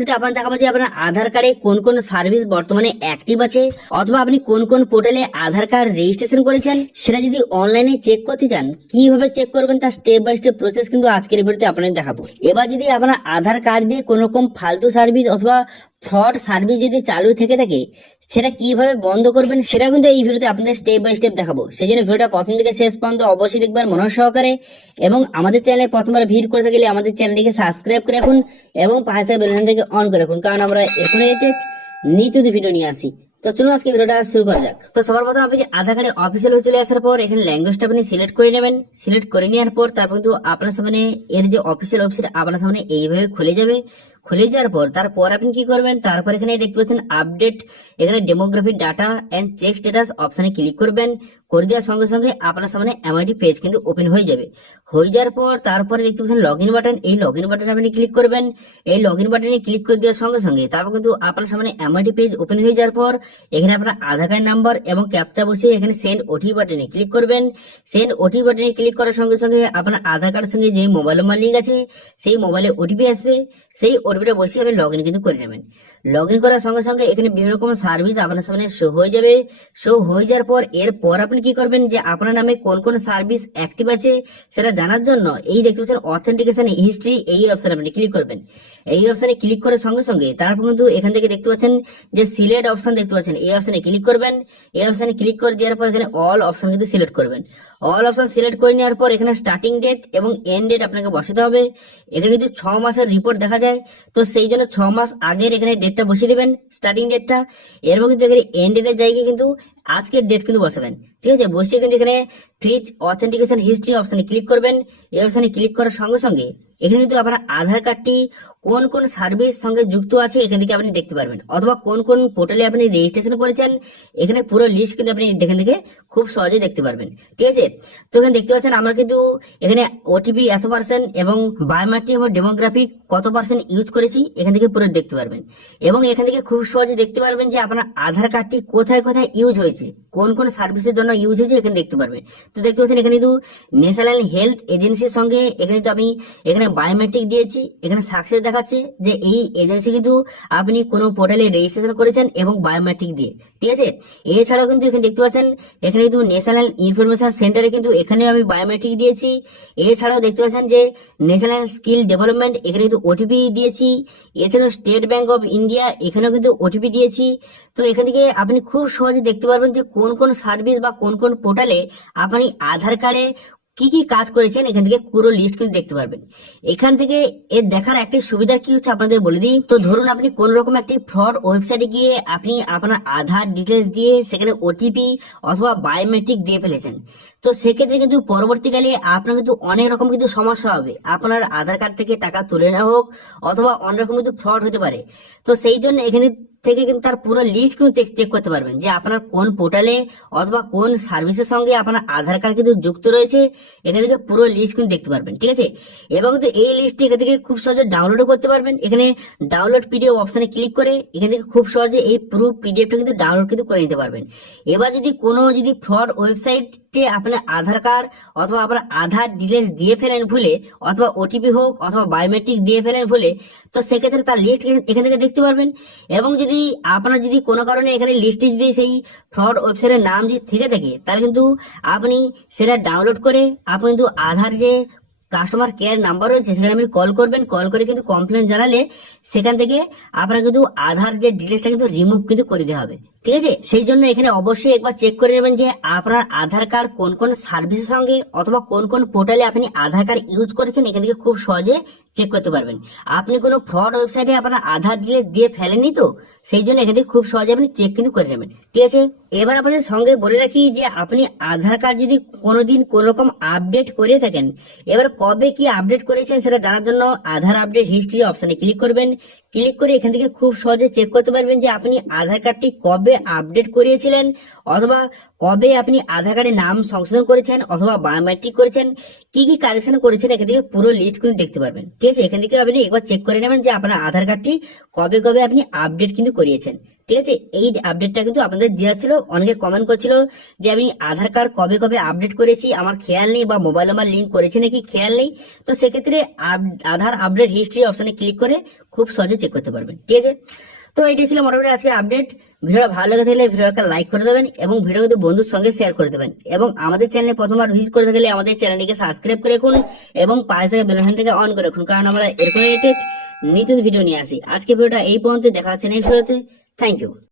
ভিডিওতে আপনার দেখাবো যে আপনার আধার কার্ডে কোন কোন সার্ভিস বর্তমানে অ্যাক্টিভ আছে অথবা আপনি কোন কোন পোর্টালে আধার কার্ড রেজিস্ট্রেশন করেছেন সেটা যদি অনলাইনে চেক করতে চান কিভাবে চেক করবেন তার স্টেপ বাই স্টেপ প্রসেস কিন্তু আজকের ভিডিওতে আপনাদের দেখাবো। এবার যদি আপনার আধার কার্ড দিয়ে কোনো রকম ফালতু সার্ভিস অথবা ফ্রড সার্ভিস যদি চালু থেকে থাকে সেটা কিভাবে বন্ধ করবেন সেটা কিন্তু এই ভিডিওতে আপনাদের স্টেপ বাই স্টেপ দেখাবো। সেই জন্য ভিডিওটা প্রথম থেকে শেষ পর্যন্ত অবশ্যই দেখবেন মনোযোগ সহকারে এবং আমাদের চ্যানেলে প্রথমবার ভিড় করে থাকলে আমাদের চ্যানেলটিকে সাবস্ক্রাইব করে রাখুন এবং পাশে থাকা বেল আইকনটিকে অন করে রাখুন, কারণ আমরা এখন নিত্য ভিডিও নিয়ে আসি। তো চলুন আজকে ভিডিওটা শুরু করা যাক। তো সবার প্রথম আপনি আধার কার্ডে অফিসিয়াল চলে আসার পর এখানে ল্যাঙ্গুয়েজটা আপনি সিলেক্ট করে নেবেন। সিলেক্ট করে নেওয়ার পর তারপর কিন্তু আপনার সামনে এর যে অফিসিয়াল ওয়েবসাইট আপনার সামনে এইভাবে খুলে যাবে। খুলে যাওয়ার পর তারপর আপনি কি করবেন, তারপর এখানে দেখতে পাচ্ছেন আপডেট, এখানে demography data and check status অপশনে ক্লিক করবেন। করে দেওয়ার সঙ্গে সঙ্গে আপনার সামনে এমআইডি পেজ কিন্তু ওপেন হয়ে যাবে। হয়ে যাওয়ার পর তারপরে দেখতে পাচ্ছেন লগ ইন বাটন, এই লগ ইন বাটনে আপনি ক্লিক করবেন। এই লগ ইন বাটনে ক্লিক করে দেওয়ার সঙ্গে সঙ্গে তারপর কিন্তু আপনার সামনে এমআইডি পেজ ওপেন হয়ে যাওয়ার পর এখানে আপনার আধার কার্ড নাম্বার এবং ক্যাপচা বসিয়ে এখানে সেন্ড ওটিপি বাটনে ক্লিক করবেন। সেন্ড ওটিপি বাটনে ক্লিক করার সঙ্গে সঙ্গে আপনার আধার কার্ডের সঙ্গে যে মোবাইল নাম্বার লিঙ্ক আছে সেই মোবাইলে ওটিপি আসবে। সেই ওটিপিটা বসিয়ে আপনি লগ ইন কিন্তু করে নেবেন। লগ ইন করার সঙ্গে সঙ্গে এখানে বিভিন্ন রকম সার্ভিস আপনার সামনে শো হয়ে যাবে। শো হয়ে যাওয়ার পর এরপর আপনি কি করবেন যে আপনার নামে কোন কোন সার্ভিস অ্যাক্টিভ আছে সেটা জানার জন্য এই দেখতে পাচ্ছেন অথেন্টিকেশন হিস্ট্রি, এই অপশনে আপনি ক্লিক করবেন। এই অপশনে ক্লিক করার সঙ্গে সঙ্গে তারপর কিন্তু এখান থেকে দেখতে পাচ্ছেন যে সিলেক্ট অপশন দেখতে পাচ্ছেন, এই অপশনে ক্লিক করবেন। এই অপশনে ক্লিক করে দেওয়ার পর এখানে অল অপশন কিন্তু সিলেক্ট করবেন। অল অপশন সিলেক্ট করে নেওয়ার পর এখানে স্টার্টিং ডেট এবং এন্ড ডেট আপনাকে বসাতে হবে। এখানে কিন্তু 6 মাসের রিপোর্ট দেখা যায়, তো সেই জন্য 6 মাস আগের এখানে ডেটটা বসিয়ে দেবেন, স্টার্টিং ডেটটা। এরপর কিন্তু এখানে এন্ড ডেটের জায়গায় কিন্তু আজকের ডেট কিন্তু বসাবেন, ঠিক আছে। বসিয়ে কিন্তু এখানে ফ্রিজ অথেন্টিকেশন হিস্ট্রি অপশনে ক্লিক করবেন। এই অপশনে ক্লিক করার সঙ্গে সঙ্গে এখানে কিন্তু আপনার আধার কার্ডটি কোন কোন সার্ভিস সঙ্গে যুক্ত আছে এখান থেকে আপনি দেখতে পারবেন, অথবা কোন কোন পোর্টালে আপনি রেজিস্ট্রেশন করেছেন এখানে পুরো লিস্ট কিন্তু আপনি এখান থেকে খুব সহজে দেখতে পারবেন, ঠিক আছে। তো এখানে দেখতে পাচ্ছেন আমরা কিন্তু এখানে ওটিপি এত পার্সেন্ট এবং বায়োমেট্রিক এবং ডেমোগ্রাফিক কত পার্সেন্ট ইউজ করেছি এখান থেকে পুরো দেখতে পারবেন। এবং এখান থেকে খুব সহজে দেখতে পারবেন যে আপনার আধার কার্ডটি কোথায় কোথায় ইউজ হয়েছে, কোন কোন সার্ভিসের জন্য ইউজ হয়েছে এখানে দেখতে পারবেন। তো দেখতে পাচ্ছেন এখানে কিন্তু ন্যাশনাল হেলথ এজেন্সির সঙ্গে এখানে তো আমি এখানে বায়োমেট্রিক দিয়েছি, এখানে সাকসেস দেখাচ্ছে যে এই এজেন্সি কিন্তু আপনি কোনো পোর্টালে রেজিস্ট্রেশন করেছেন এবং বায়োমেট্রিক দিয়ে, ঠিক আছে। এছাড়াও কিন্তু এখানে দেখতে পাচ্ছেন এখানে কিন্তু ন্যাশনাল ইনফরমেশন সেন্টারে কিন্তু এখানে আমি বায়োমেট্রিক দিয়েছি। এছাড়াও দেখতে পাচ্ছেন যে ন্যাশনাল স্কিল ডেভেলপমেন্ট এখানে কিন্তু ওটিপি দিয়েছি। এছাড়াও স্টেট ব্যাংক অফ ইন্ডিয়া এখানেও কিন্তু ওটিপি দিয়েছি। তো এখান থেকে আপনি খুব সহজে দেখতে পারবেন যে কোন কোন সার্ভিস বা কোন কোন পোর্টালে আপনি আধার কার্ডে কি কি কাজ করেছেন এখান থেকে পুরো লিস্ট কিন্তু দেখতে পারবেন। এখান থেকে এর দেখার একটি সুবিধা কি হচ্ছে আপনাদের বলে দিই। তো ধরুন আপনি কোন রকম একটি ফ্রড ওয়েবসাইটে গিয়ে আপনি আপনার আধার ডিটেলস দিয়ে সেখানে ওটিপি অথবা বায়োমেট্রিক দিয়ে ফেলেছেন, তো সেক্ষেত্রে কিন্তু পরবর্তীকালে আপনার কিন্তু অনেক রকম কিন্তু সমস্যা হবে। আপনার আধার কার্ড থেকে টাকা তুলে নেওয়া হোক অথবা অনেক রকম কিন্তু ফ্রড হতে পারে। তো সেই জন্য এখানে থেকে কিন্তু তার পুরো লিস্ট কিন্তু চেক করতে পারবেন যে আপনার কোন পোর্টালে অথবা কোন সার্ভিসের সঙ্গে আপনার আধার কার্ড কিন্তু যুক্ত রয়েছে, এখান থেকে পুরো লিস্ট কিন্তু দেখতে পারবেন, ঠিক আছে। এবং কিন্তু এই লিস্টটি এখান থেকে খুব সহজে ডাউনলোডও করতে পারবেন। এখানে ডাউনলোড পিডিএফ অপশনে ক্লিক করে এখান থেকে খুব সহজে এই পুরো পিডিএফটা কিন্তু ডাউনলোড কিন্তু করে নিতে পারবেন। এবার যদি কোনো ফ্রড ওয়েবসাইটে আপনার আধার কার্ড অথবা আপনার আধার ডিটেলস দিয়ে ফেলেন ভুলে, অথবা ওটিপি হোক অথবা বায়োমেট্রিক দিয়ে ফেলেন ভুলে, তো সেক্ষেত্রে তার লিস্ট এখান থেকে দেখতে পারবেন। এবং যদি আপনার কোনো কারণে এখানে লিস্টে যদি সেই ফ্রড ওয়েবসাইটের নাম যদি থেকে থাকে তাহলে কিন্তু আপনি সেটা ডাউনলোড করে আপনি কিন্তু আধার যে কাস্টমার কেয়ার নাম্বার রয়েছে সেখানে আপনি কল করবেন। কল করে কিন্তু কমপ্লেন জানালে সেখান থেকে আপনার কিন্তু আধার যে ডিটেলসটা কিন্তু রিমুভ কিন্তু করে দেওয়া হবে, ঠিক আছে। সেই জন্য এখানে অবশ্যই একবার চেক করে নেবেন যে আপনার আধার কার্ড কোন কোন সার্ভিসের সঙ্গে অথবা কোন কোন পোর্টালে আপনি আধার কার্ড ইউজ করেছেন এখান থেকে খুব সহজে চেক করতে পারবেন। আপনি কোনো ফ্রড ওয়েবসাইটে আপনার আধার ডিটেলস দিয়ে ফেলেননি, তো সেই জন্য এখান থেকে খুব সহজে আপনি চেক কিন্তু করে নেবেন, ঠিক আছে। এবার আপনাদের সঙ্গে বলে রাখি যে আপনি আধার কার্ড যদি কোনোদিন কোন রকম আপডেট করে থাকেন, এবার কবে কি আপডেট করেছেন সেটা জানার জন্য আধার আপডেট হিস্ট্রি অপশনে ক্লিক করবেন। ক্লিক করে এখান থেকে খুব সহজে চেক করতে পারবেন যে আপনি আধার কার্ডটি কবে আপডেট করিয়েছিলেন অথবা কবে আপনি আধার কার্ডে নাম সংশোধন করেছেন অথবা বায়োমেট্রিক করেছেন, কি কি কারেকশন করেছেন এখান থেকে পুরো লিস্ট কিন্তু দেখতে পারবেন, ঠিক আছে। এখান থেকে আপনি একবার চেক করে নেবেন যে আপনার আধার কার্ডটি কবে কবে আপনি আপডেট কিন্তু করিয়েছেন, ঠিক আছে। এই আপডেটটা কিন্তু আপনাদের দেওয়া ছিল। অনেকে কমেন্ট করছিল যে আমি আধার কার্ড কবে কবে আপডেট করেছি আমার খেয়াল নেই, বা মোবাইল নাম্বার লিঙ্ক করেছি নাকি খেয়াল নেই। তো সেক্ষেত্রে আধার আপডেট হিস্ট্রি অপশনে ক্লিক করে খুব সহজে চেক করতে পারবেন, ঠিক আছে। তো এটাই ছিল মোটামুটি আজকে আপডেট। ভিডিওটা ভালো লেগে থাকলে ভিডিওটা লাইক করে দেবেন এবং ভিডিও কিন্তু বন্ধুর সঙ্গে শেয়ার করে দেবেন, এবং আমাদের চ্যানেলে প্রথমবার ভিজিট করে থাকলে আমাদের চ্যানেলটিকে সাবস্ক্রাইব করে রাখুন এবং পাশে থেকে বেল আইকন থেকে অন করে রাখুন, কারণ আমরা এরকম রিলেটেড নিত্য ভিডিও নিয়ে আসি। আজকে ভিডিওটা এই পর্যন্ত, দেখা হচ্ছে নেক্সট ভিডিওতে। Thank you.